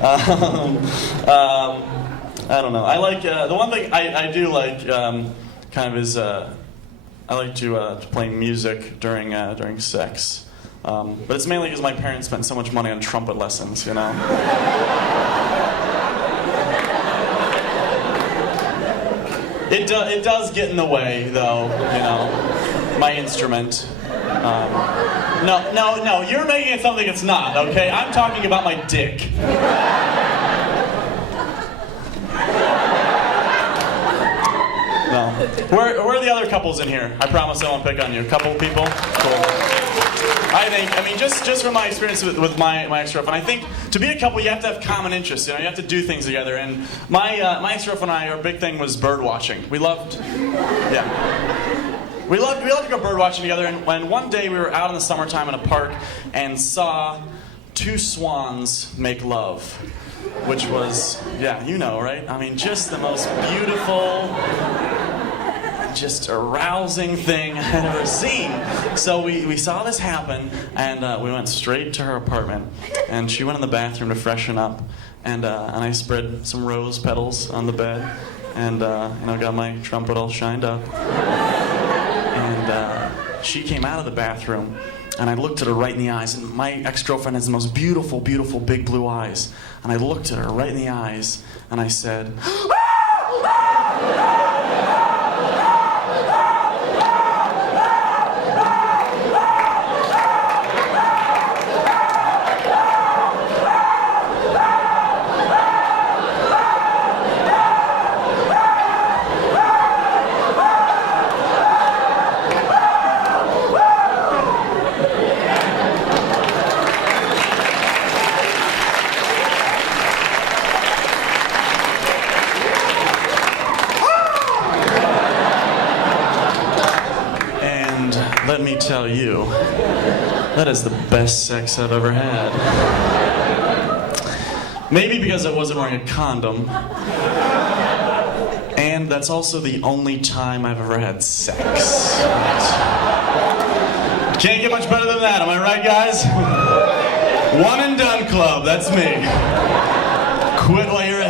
I don't know. I like the one thing I do like kind of is I like to play music during sex, but it's mainly because my parents spent so much money on trumpet lessons, you know. It does get in the way, though, you know, my instrument. No, you're making it something it's not, okay? I'm talking about my dick. No. Where are the other couples in here? I promise I won't pick on you. A couple people? Cool. I mean, just from my experience with my ex-girlfriend, I think to be a couple, you have to have common interests. You know, you have to do things together. And my ex-girlfriend and I, our big thing was bird watching. We loved to go bird watching together. And when one day we were out in the summertime in a park and saw two swans make love, which was, yeah, you know, right? I mean, just the most beautiful, just arousing thing I'd ever seen. So we saw this happen, and we went straight to her apartment. And she went in the bathroom to freshen up, and I spread some rose petals on the bed, and got my trumpet all shined up. And she came out of the bathroom, and I looked at her right in the eyes. And my ex-girlfriend has the most beautiful, beautiful big blue eyes. And I looked at her right in the eyes, and I said, let me tell you, that is the best sex I've ever had. Maybe because I wasn't wearing a condom. And that's also the only time I've ever had sex. Can't get much better than that, am I right, guys? One and done club, that's me. Quit while you're